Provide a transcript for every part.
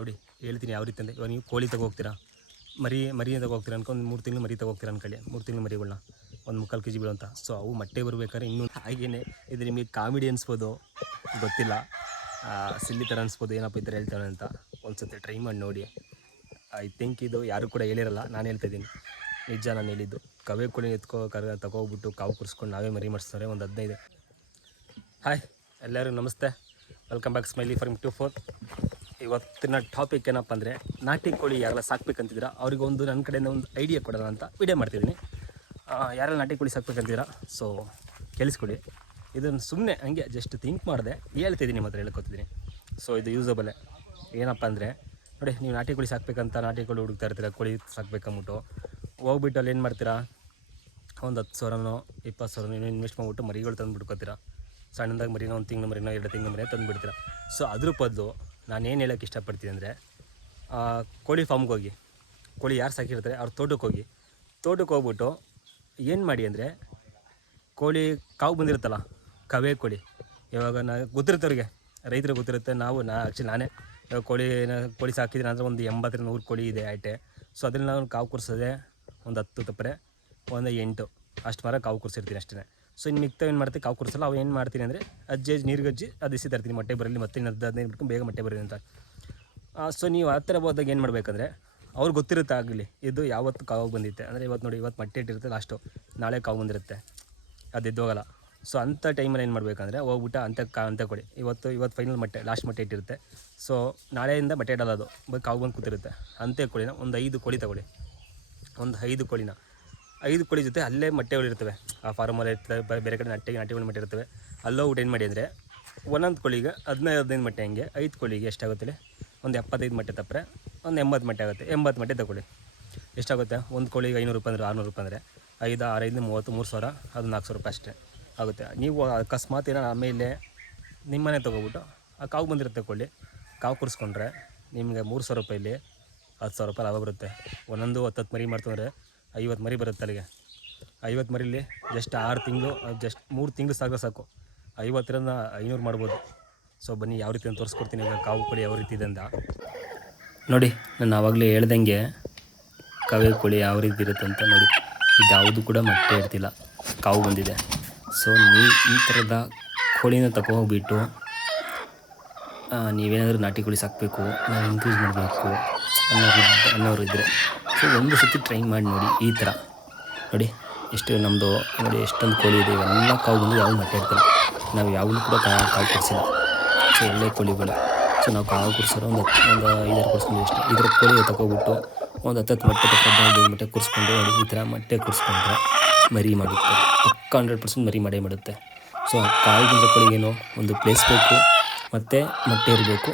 ನೋಡಿ ಹೇಳ್ತೀನಿ ಯಾವ ರೀತಿ ಅಂದರೆ, ಇವಾಗ ನೀವು ಕೋಳಿ ಹೋಗ್ತೀರಾ, ಮರಿ ಹೋಗ್ತೀರಾ ಅನ್ಕೊಂಡು 3 ತಿಂಗಳು ಮರಿ ಹೋಗ್ತೀರಾ ಅನ್ಕೊಳ್ಳಿ, 3 ತಿಂಗಳು ಮರಿಗಳನ್ನ ಒಂದು 3/4 kg ಬೀಳುವಂಥ. ಸೊ ಅವು ಮೊಟ್ಟೆ ಬರ್ಬೇಕಾದ್ರೆ ಇನ್ನೂ ಹಾಗೇನೆ ಇದು ನಿಮಗೆ ಕಾಮಿಡಿ ಅನಿಸ್ಬೋದು, ಗೊತ್ತಿಲ್ಲ, ಸಿಲ್ಲಿ ಥರ ಅನಿಸ್ಬೋದು, ಏನಪ್ಪ ಈ ಥರ ಹೇಳ್ತಾನೆ ಅಂತ. ಒಂದು ಸತಿ ಟ್ರೈ ಮಾಡಿ ನೋಡಿ. ಐ ಥಿಂಕ್ ಇದು ಯಾರು ಕೂಡ ಹೇಳಿರಲ್ಲ, ನಾನು ಹೇಳ್ತಾಯಿದ್ದೀನಿ, ನಿಜ ನಾನು ಹೇಳಿದ್ದು. ಕವೆ ಕೋಳಿ ತಗೋಗ್ಬಿಟ್ಟು ಕಾವು ಕುರ್ಸ್ಕೊಂಡು ನಾವೇ ಮರಿ ಮಾಡಿಸ್ತಾರೆ ಒಂದು 15. ಹಾಯ್ ಎಲ್ಲರಿಗೂ ನಮಸ್ತೆ, ವೆಲ್ಕಮ್ ಬ್ಯಾಕ್ ಸ್ಮೈಲಿ ಫಾರ್ಮ್ 24. ಇವತ್ತಿನ ಟಾಪಿಕ್ ಏನಪ್ಪ ಅಂದರೆ, ನಾಟಿ ಕೋಳಿ ಯಾರೆಲ್ಲ ಸಾಕ್ಬೇಕಂತಿದ್ದೀರಾ ಅವ್ರಿಗೊಂದು ನನ್ನ ಕಡೆಯಿಂದ ಒಂದು ಐಡಿಯಾ ಕೊಡೋಣ ಅಂತ ವಿಡಿಯೋ ಮಾಡ್ತಿದ್ದೀನಿ. ಯಾರೆಲ್ಲ ನಾಟಿ ಕೋಳಿ ಸಾಕ್ಬೇಕಂತೀರಾ ಸೊ ಕೇಳಿಸ್ಕೊಡಿ. ಇದನ್ನು ಸುಮ್ಮನೆ ಹಂಗೆ ಜಸ್ಟ್ ಥಿಂಕ್ ಮಾಡಿದೆ ಹೇಳ್ತಿದ್ದೀನಿ, ನಿಮ್ಮ ಹತ್ರ ಹೇಳ್ಕೊತಿದ್ದೀನಿ. ಸೊ ಇದು ಯೂಸಬಲೇ. ಏನಪ್ಪ ಅಂದರೆ ನೋಡಿ, ನೀವು ನಾಟಿ ಕೋಳಿ ಸಾಕ್ಬೇಕಂತ ನಾಟಿ ಕೋಳಿ ಹುಡುಕ್ತಾ ಇರ್ತೀರ, ಕೋಳಿ ಸಾಕ್ಬೇಕಂದ್ಬಿಟ್ಟು ಹೋಗ್ಬಿಟ್ಟು ಅಲ್ಲಿ ಏನು ಮಾಡ್ತೀರಾ, ಒಂದು 10,000ನೋ 20,000 ಇನ್ವೆಸ್ಟ್ ಮಾಡಿಬಿಟ್ಟು ಮರಿಗಳು ತಂದು ಬಿಡ್ಕೋತೀರಾ. ಸಣ್ಣದಾಗಿ ಮರಿನೋ 1 ತಿಂಗಳು ಮರಿನೋ 2 ತಿಂಗಳು ಮರಿನೋ ತಂದು ಬಿಡ್ತೀರಾ. ಸೊ ಅದ್ರ ಬದಲು ನಾನು ಏನು ಹೇಳೋಕ್ಕೆ ಇಷ್ಟಪಡ್ತೀನಿ ಅಂದರೆ, ಕೋಳಿ ಫಾರ್ಮ್ಗೆ ಹೋಗಿ, ಕೋಳಿ ಯಾರು ಸಾಕಿರ್ತಾರೆ ಅವ್ರ ತೋಟಕ್ಕೆ ಹೋಗ್ಬಿಟ್ಟು ಏನು ಮಾಡಿ ಅಂದರೆ, ಕಾವು ಬಂದಿರುತ್ತಲ್ಲ ಕವೆ ಕೋಳಿ, ಇವಾಗ ಗೊತ್ತಿರ್ತವ್ರಿಗೆ, ರೈತರಿಗೆ ಗೊತ್ತಿರುತ್ತೆ. ನಾನೇ ಇವಾಗ ಕೋಳಿ ಸಾಕಿದ್ರೆ ಅಂದರೆ ಒಂದು 80 100 ಕೋಳಿ ಇದೆ ಐಟೆ. ಸೊ ಅದರಲ್ಲಿ ನಾನು ಕಾವು ಕೂರಿಸೋದೆ ಒಂದು 10 ತಪ್ಪರೆ ಒಂದು 8 ಅಷ್ಟು ಮರ ಕಾವು ಕೂರಿಸಿರ್ತೀನಿ ಅಷ್ಟೇ. ಸೊ ಇನ್ನು ಮಿಕ್ತ ಏನು ಮಾಡ್ತೀನಿ, ಕಾವು ಕೂರಿಸಲ್ಲ. ಅವು ಏನು ಮಾಡ್ತೀನಿ ಅಂದರೆ ನೀರಿಗಜ್ಜಿ ಅದು ಇಸಿ ತರ್ತೀನಿ, ಮೊಟ್ಟೆ ಬರಲಿ, ಮತ್ತೆ ಇನ್ನು 15 ಬಿಟ್ಕೊಂಡು ಬೇಗ ಮೊಟ್ಟೆ ಬರಲಿ ಅಂತ. ಸೊ ನೀವು ಆ ಥರ ಹೋದಾಗ ಏನು ಮಾಡಬೇಕಂದ್ರೆ, ಅವ್ರಿಗೆ ಗೊತ್ತಿರುತ್ತೆ ಆಗಲಿ ಇದು ಯಾವತ್ತು ಕಾವು ಬಂದಿತ್ತೆ ಅಂದರೆ, ಇವತ್ತು ನೋಡಿ ಇವತ್ತು ಮೊಟ್ಟೆ ಇಟ್ಟಿರುತ್ತೆ, ಲಾಸ್ಟು ನಾಳೆ ಕಾವು ಬಂದಿರುತ್ತೆ, ಅದು ಎದ್ದೋಗಲ್ಲ. ಸೊ ಅಂಥ ಟೈಮಲ್ಲಿ ಏನು ಮಾಡಬೇಕಂದ್ರೆ ಹೋಗ್ಬಿಟ್ಟು ಅಂತೆ ಕೊಡಿ. ಇವತ್ತು ಫೈನಲ್ ಲಾಸ್ಟ್ ಮೊಟ್ಟೆ ಇಟ್ಟಿರುತ್ತೆ. ಸೊ ನಾಳೆಯಿಂದ ಮೊಟ್ಟೆ ಇಡಲ್ಲ, ಅದು ಕಾವು ಬಂದು ಕೂತಿರುತ್ತೆ. ಅಂತೆ ಕೋಳಿನ ಒಂದು 5 ಕೋಳಿ ತಗೊಳ್ಳಿ, ಒಂದು 5 ಕೋಳಿನ 5 ಕೋಳಿ ಜೊತೆ ಅಲ್ಲೇ ಮೊಟ್ಟೆಗಳಿರ್ತವೆ, ಆ ಫಾರ್ಮಲ್ಲೇ ಇರ್ತವೆ, ಬೇರೆ ಕಡೆ ನಾಟಿಗಳು ಮೊಟ್ಟೆ ಇರ್ತವೆ. ಅಲ್ಲೋ ಊಟ ಏನು ಮಾಡಿ ಅಂದರೆ, ಒಂದೊಂದು ಕೋಳಿಗೆ 15 ಮೊಟ್ಟೆ, ಹಂಗೆ 5 ಕೋಳಿಗೆ ಎಷ್ಟಾಗುತ್ತೆ, ಒಂದು 75 ಮೊಟ್ಟೆ ತಪ್ಪರೆ ಒಂದು 80 ಮೊಟ್ಟೆ ಆಗುತ್ತೆ. 80 ಮೊಟ್ಟೆ ತಗೊಳ್ಳಿ, ಎಷ್ಟಾಗುತ್ತೆ, ಒಂದು ಕೋಳಿಗೆ 500 ರೂಪಾಯಿ ಅಂದರೆ 600 ರೂಪಾಯಿ ಅಂದರೆ 5 6 5 30 3,000, ಅದು 400 ರೂಪಾಯಿ ಅಷ್ಟೇ ಆಗುತ್ತೆ. ನೀವು ಅಕಸ್ಮಾತ್ ಏನೋ ಆಮೇಲೆ ನಿಮ್ಮನೆ ತೊಗೊಬಿಟ್ಟು ಆ ಕಾವು ಬಂದಿರುತ್ತೆ ಕೋಳಿ, ಕಾವು ಕುರಿಸ್ಕೊಂಡ್ರೆ ನಿಮಗೆ 3,000 ರೂಪಾಯಲ್ಲಿ 10,000 ರೂಪಾಯಿ ಲಾಭ ಬರುತ್ತೆ. ಒಂದೊಂದು 10 ಮರಿ ಮಾಡ್ತಂದರೆ 50 ಮರಿ ಬರುತ್ತೆ ಅಲ್ಲಿಗೆ. 50 ಮರಿಲಿ ಜಸ್ಟ್ 6 ತಿಂಗಳು, ಜಸ್ಟ್ 3 ತಿಂಗಳು ಸಾಕು 50ರಿಂದ 500 ಮಾಡ್ಬೋದು. ಸೊ ಬನ್ನಿ ಯಾವ ರೀತಿ ಅಂತ ತೋರಿಸ್ಕೊಡ್ತೀನಿ. ಈಗ ಕಾವು ಕೋಳಿ ಯಾವ ರೀತಿ ಇದೆ ಅಂತ ನೋಡಿ. ನಾನು ಆವಾಗಲೇ ಹೇಳ್ದಂಗೆ ಕವೆ ಕೋಳಿ ಯಾವ ರೀತಿ ಇರುತ್ತೆ ಅಂತ ನೋಡಿ. ಇದು ಯಾವುದು ಕೂಡ ಮೊಟ್ಟೆ ಇರ್ತಿಲ್ಲ, ಕಾವು ಬಂದಿದೆ. ಸೊ ನೀವು ಈ ಥರದ ಕೋಳಿನ ತಗೊಂಡೋಗ್ಬಿಟ್ಟು ನೀವೇನಾದರೂ ನಾಟಿ ಕೋಳಿ ಸಾಕಬೇಕು, ನಾವು ಇನ್ಕ್ರೀಸ್ ಮಾಡಬೇಕು ಅನ್ನೋರು ಇದ್ದರೆ, ಸೊ ಒಂದು ಸತಿ ಟ್ರೈ ಮಾಡಿ ನೋಡಿ. ಈ ಥರ ನೋಡಿ, ಎಷ್ಟು ನಮ್ಮದು ನೋಡಿ ಎಷ್ಟೊಂದು ಕೋಳಿ ಇದೆ, ಇವೆಲ್ಲ ಕಾವು ಬಂದು ಯಾವ ಮೊಟ್ಟೆ ಇರ್ತಾರೆ. ನಾವು ಯಾವಾಗಲೂ ಕೂಡ ಕಾವು ಕೊಡಿಸಿಲ್ಲ. ಸೊ ಒಳ್ಳೆ ಕೋಳಿಗಳು. ಸೊ ನಾವು ಕಾವು ಕುರ್ಸೋರು ಒಂದು 5-6 ಕೊಡಿಸ್ಕೊಂಡು ಎಷ್ಟು ಇದರ ಕೋಳಿ ತಗೊಬಿಟ್ಟು ಒಂದು 10 ಮೊಟ್ಟೆ 15 ಮೊಟ್ಟೆ ಕೂರಿಸ್ಕೊಂಡು ನೋಡಿ, ಈ ಥರ ಮೊಟ್ಟೆ ಕೂರಿಸ್ಕೊಂಡ್ರೆ ಮರಿ ಮಾಡುತ್ತೆ, ಪಕ್ಕ 100% ಮರಿ ಮಾಡುತ್ತೆ. ಸೊ ಕಾವು ಬಂದ ಕೋಳಿಗೇನು ಒಂದು ಪ್ಲೇಸ್ ಬೇಕು ಮತ್ತು ಮೊಟ್ಟೆ ಇರಬೇಕು.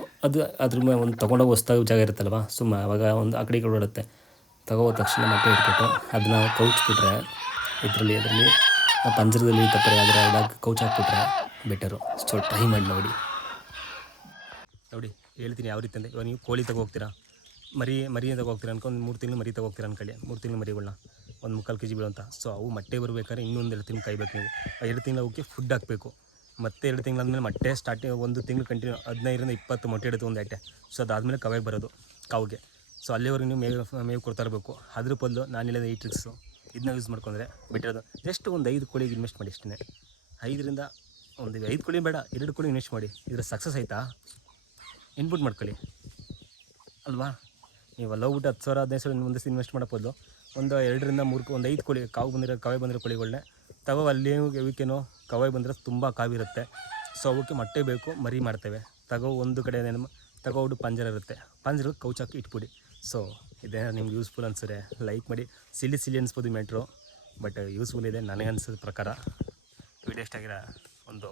ಅದ್ರ ಮೇಲೆ ಒಂದು ತೊಗೊಂಡೋಗಿ ಹೊಸ್ದಾಗಿ ಜಾಗ ಇರುತ್ತಲ್ವ, ಅವಾಗ ಒಂದು ಆ ಕಡೆ ಓಡಾಡುತ್ತೆ. ತಗೋದ ತಕ್ಷಣ ಮೊಟ್ಟೆ ಇಟ್ಬಿಟ್ಟು ಅದನ್ನ ಕೌಚ್ಬಿಟ್ರೆ, ಇದರಲ್ಲಿ ಪಂಜರದಲ್ಲಿ ತಪ್ಪರೆ ಅದರ ಕೌಚ್ ಹಾಕ್ಬಿಟ್ರೆ ಬೆಟರು. ಸೊ ಟ್ರೈ ಮಾಡಿ ನೋಡಿ. ಹೇಳ್ತೀನಿ ಯಾವ ರೀತಿ ಅಂದರೆ, ಇವಾಗ ನೀವು ಕೋಳಿ ಹೋಗ್ತೀರಾ, ಮರಿ ಹೋಗ್ತೀರಾ ಅನ್ಕೊಂಡು 3 ತಿಂಗಳು ಮರಿ ಹೋಗ್ತೀರಾ ಅನ್ಕೊಳ್ಳಿ, 3 ತಿಂಗಳು ಮರಿಗಳನ್ನ ಒಂದು 3/4 kg ಬೀಳುವಂಥ. ಸೊ ಅವು ಮೊಟ್ಟೆ ಬರಬೇಕಾದ್ರೆ ಇನ್ನೊಂದು 2 ತಿಂಗಳು ಕಾಯ್ಬೇಕು. ನೀವು 2 ತಿಂಗಳು ಅವಕ್ಕೆ ಫುಡ್ ಹಾಕಬೇಕು. ಮತ್ತೆ 2 ತಿಂಗಳಾದ್ಮೇಲೆ ಮೊಟ್ಟೆ ಸ್ಟಾರ್ಟಿಂಗ್ 1 ತಿಂಗಳು ಕಂಟಿನ್ಯೂ 15ರಿಂದ 20 ಮೊಟ್ಟೆ ಇಡುತ್ತೆ ಒಂದು ಐಟೆ. ಸೊ ಅದಾದಮೇಲೆ ಕವೆಗೆ ಬರೋದು ಕಾವಿಗೆ. ಸೊ ಅಲ್ಲಿವರೆಗೆ ನೀವು ಮೇವು ಕೊಡ್ತಾ ಇರಬೇಕು. ಅದ್ರ ಬದಲು ನಾನು ಹೇಳಿದ ಈ ಟ್ರಿಕ್ಸು ಇದನ್ನ ಯೂಸ್ ಮಾಡ್ಕೊಂಡ್ರೆ ಬಿಟ್ಟಿರೋದು. ಜಸ್ಟ್ ಒಂದು 5 ಕೋಳಿಗೆ ಇನ್ವೆಸ್ಟ್ ಮಾಡಿ ಅಷ್ಟೇ. 5ರಿಂದ ಒಂದು 5 ಕೋಳಿ ಬೇಡ, 2 ಕೋಳಿ ಇನ್ವೆಸ್ಟ್ ಮಾಡಿ. ಇದರ ಸಕ್ಸಸ್ ಆಯಿತಾ ಇನ್ಪುಟ್ ಮಾಡ್ಕೊಳ್ಳಿ ಅಲ್ವಾ. ನೀವು ಅಲ್ಲಿ ಹೋಗ್ಬಿಟ್ಟು 10,000 15,000 ಒಂದೇ ಇನ್ವೆಸ್ಟ್ ಮಾಡೋ ಬದಲು ಒಂದು 2ರಿಂದ 3 ಒಂದು 5 ಕೋಳಿ ಕವೆ ಬಂದಿರೋ ಕೋಳಿಗಳನ್ನೇ ಅಲ್ಲಿ ಇವಕ್ಕೇನೋ ಕವೆ ಬಂದರೆ ತುಂಬ ಕಾವಿರುತ್ತೆ. ಸೊ ಅವಕ್ಕೆ ಮೊಟ್ಟೆ ಬೇಕು, ಮರಿ ಮಾಡ್ತೇವೆ. ಒಂದು ಕಡೆ ತಗೋಬಿಟ್ಟು ಪಂಜರ ಇರುತ್ತೆ, ಪಂಜರಕ್ಕೆ ಕೌಚ್ ಹಾಕಿ ಇಟ್ಬಿಡಿ. ಸೊ ಇದೇ ನಿಮ್ಗೆ ಯೂಸ್ಫುಲ್ ಅನ್ಸಿದ್ರೆ ಲೈಕ್ ಮಾಡಿ. ಸಿಲ್ಲಿ ಅನ್ಸ್ಬೋದು ಮ್ಯಾಟ್ರು, ಬಟ್ ಯೂಸ್ಫುಲ್ ಇದೆ ನನಗೆ ಅನ್ಸೋದ ಪ್ರಕಾರ. ವಿಡಿಯೋ ಇಷ್ಟ ಆಗಿರೋ ಒಂದು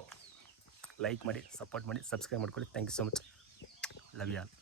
ಲೈಕ್ ಮಾಡಿ, ಸಪೋರ್ಟ್ ಮಾಡಿ, ಸಬ್ಸ್ಕ್ರೈಬ್ ಮಾಡ್ಕೊಳ್ಳಿ. Thank you so much. Love you all.